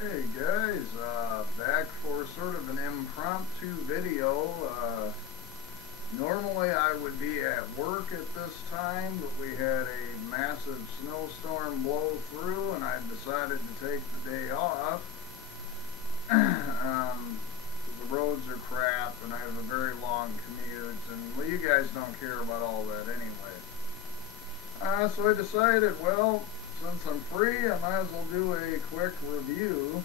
Hey guys, back for sort of an impromptu video. Normally I would be at work at this time, but we had a massive snowstorm blow through and I decided to take the day off. The roads are crap and I have a very long commute, and well, you guys don't care about all that anyway. So I decided, well, since I'm free, I might as well do a quick review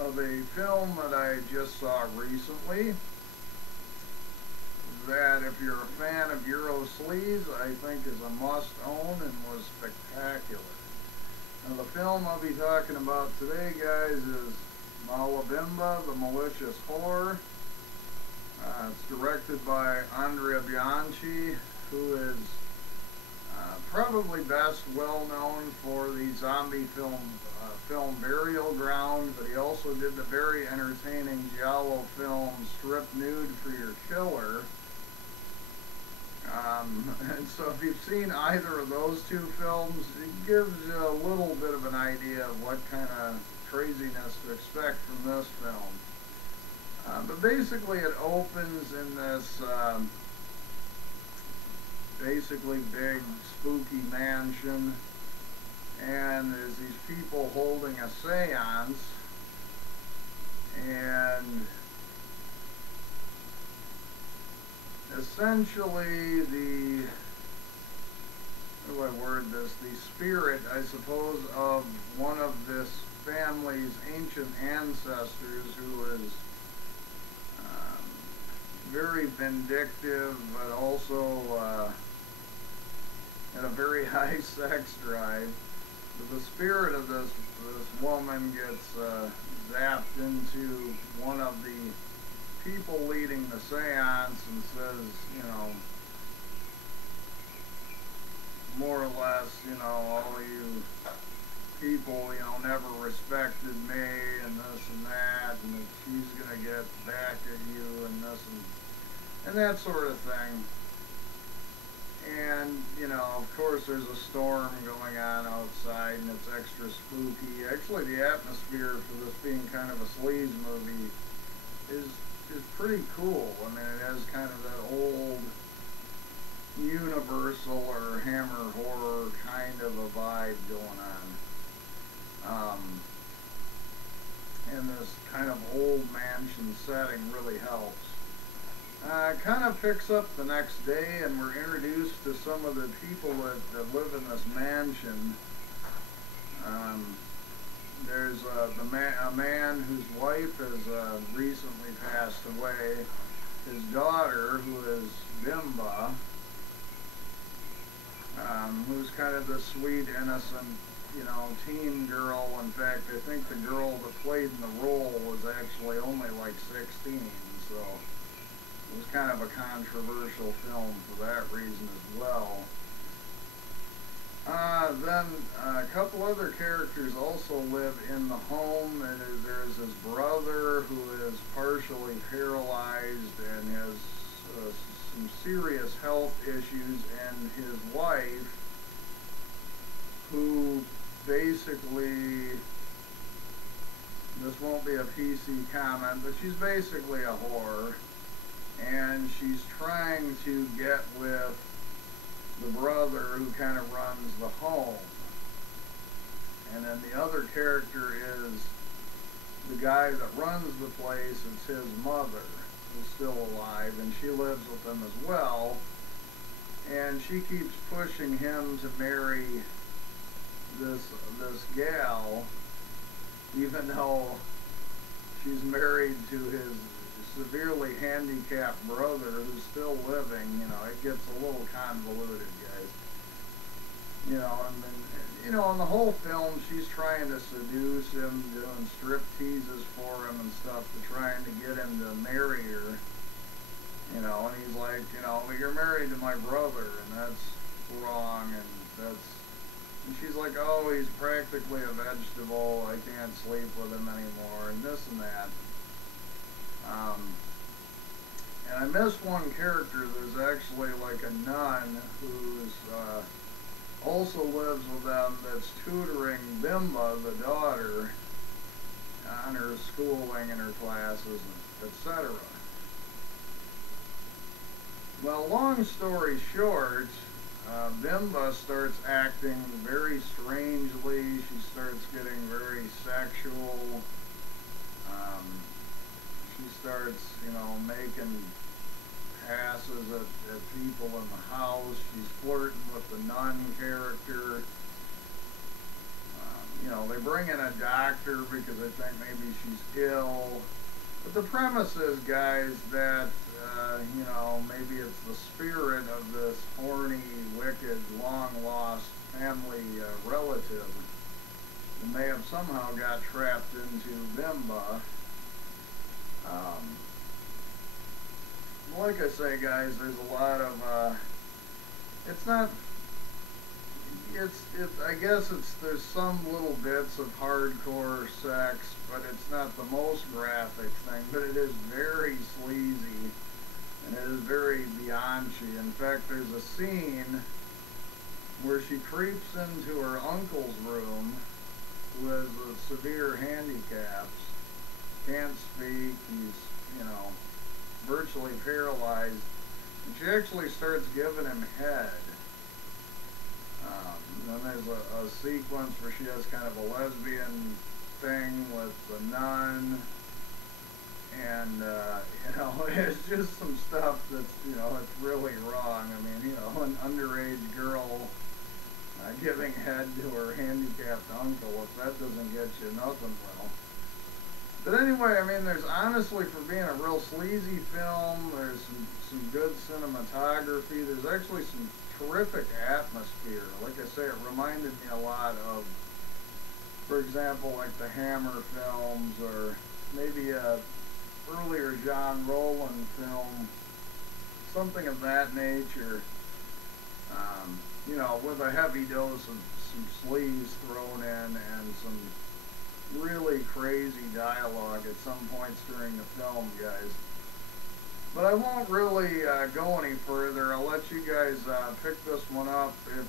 of a film that I just saw recently, that if you're a fan of Euro sleaze, I think is a must-own and was spectacular. Now the film I'll be talking about today, guys, is Malabimba The Malicious Whore. It's directed by Andrea Bianchi, who is probably best well known for the zombie film Burial Ground, but he also did the very entertaining giallo film Strip Nude for Your Killer. And so if you've seen either of those two films, it gives you a little bit of an idea of what kind of craziness to expect from this film. But basically it opens in this basically big spooky mansion, and there's these people holding a seance, and essentially how do I word this, the spirit, I suppose, of one of this family's ancient ancestors, who is very vindictive, but also and a very high sex drive. But the spirit of this woman gets zapped into one of the people leading the seance and says, you know, more or less, you know, all you people, you know, never respected me and this and that, and that she's gonna get back at you and this and that sort of thing. And, you know, of course there's a storm going on outside and it's extra spooky. Actually, the atmosphere for this being kind of a sleaze movie is pretty cool. I mean, it has kind of that old Universal or Hammer horror kind of a vibe going on. And this kind of old mansion setting really helps. Kind of picks up the next day, and we're introduced to some of the people that live in this mansion. There's a man whose wife has recently passed away. His daughter, who is Bimba, who's kind of the sweet, innocent, you know, teen girl. In fact, I think the girl that played in the role was actually only like 16, so it was kind of a controversial film for that reason as well. Then a couple other characters also live in the home. There's his brother, who is partially paralyzed and has some serious health issues, and his wife, who basically, this won't be a PC comment, but she's basically a whore, and she's trying to get with the brother who kind of runs the home. And then the other character is the guy that runs the place. It's his mother, who's still alive, and she lives with them as well. And she keeps pushing him to marry this gal, even though she's married to his severely handicapped brother who's still living. You know, it gets a little convoluted, guys. You know, and then, you know, in the whole film, she's trying to seduce him, doing strip teases for him and stuff, to trying to get him to marry her. You know, and he's like, you know, well, you're married to my brother, and that's wrong, and she's like, oh, he's practically a vegetable, I can't sleep with him anymore, and this and that. And I missed one character. There's actually like a nun who's also lives with them, that's tutoring Bimba, the daughter, on her schooling and her classes, etc. Well, long story short, Bimba starts acting very strangely. She starts getting very sexual. Um, she starts, making passes at people in the house. She's flirting with the nun character. They bring in a doctor because they think maybe she's ill. But the premise is, guys, that, maybe it's the spirit of this horny, wicked, long-lost family relative who may have somehow got trapped into Bimba. Like I say, guys, there's a lot of, it's not, I guess there's some little bits of hardcore sex, but it's not the most graphic thing, but it is very sleazy, and it is very Bianchi. In fact, there's a scene where she creeps into her uncle's room, who has severe handicaps, can't speak, he's, virtually paralyzed, and she actually starts giving him head. Then there's a sequence where she has kind of a lesbian thing with the nun, and, it's just some stuff that's, it's really wrong. I mean, an underage girl giving head to her handicapped uncle, if that doesn't get you nothing, well. But anyway, I mean, there's honestly, for being a real sleazy film, there's some good cinematography. There's actually some terrific atmosphere. Like I say, it reminded me a lot of, for example, like the Hammer films, or maybe a earlier John Rowland film, something of that nature, with a heavy dose of some sleaze thrown in and some really crazy dialogue at some points during the film, guys. But I won't really go any further. I'll let you guys pick this one up if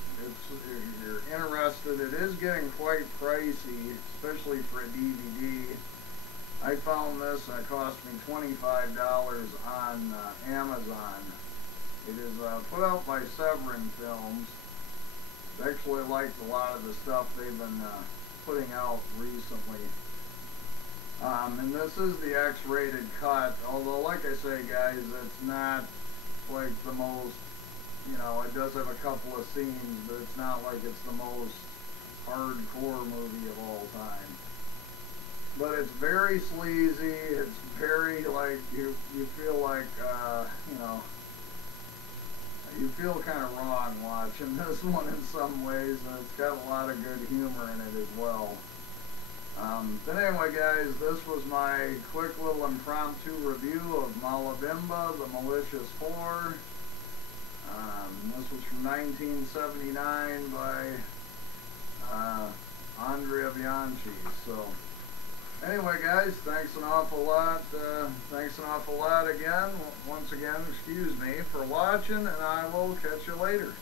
you're interested. It is getting quite pricey, especially for a DVD. I found this, and it cost me $25 on Amazon. It is put out by Severin Films. I actually liked a lot of the stuff they've been putting out recently. And this is the X-rated cut, although, like I say, guys, it's not like the most, it does have a couple of scenes, but it's not like it's the most hardcore movie of all time. But it's very sleazy, it's very, like, you feel like, you feel kind of wrong watching this one in some ways, and it's got a lot of good humor in it as well. But anyway, guys, this was my quick little impromptu review of Malabimba The Malicious Whore. This was from 1979 by Andrea Bianchi. So, anyway, guys, thanks an awful lot. Once again, excuse me, for watching, and I will catch you later.